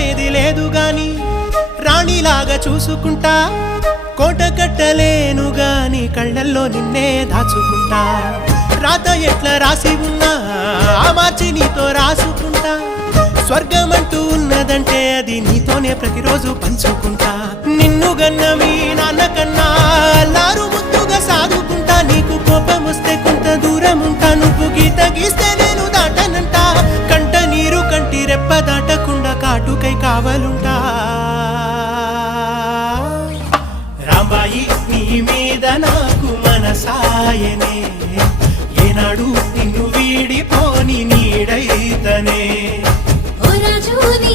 నమ్మేది లేదు గాని రాణిలాగా చూసుకుంటా కోట కట్టలేను గాని కళ్ళల్లో నిన్నే దాచుకుంటా రాత ఎట్లా రాసి ఉన్నా మార్చి నీతో రాసుకుంటా స్వర్గమంటూ ఉన్నదంటే అది నీతోనే ప్రతిరోజు పంచుకుంటా నిన్ను గన్న మీ నాన్న కన్నా లారు ముద్దుగా సాదుకుంటా నీకు కోపం వస్తే కొంత దూరం ఉంటా నువ్వు గీత గీస్తే నేను దాటనంట కంట నీరు కంటి రెప్ప దాటకుండా కాటుకై కావలుంటా రాంబాయి నీ మీద నాకు మనసాయనే ఏనాడు నిన్ను వీడిపోని నీడైతనే ఓ రాజు నీ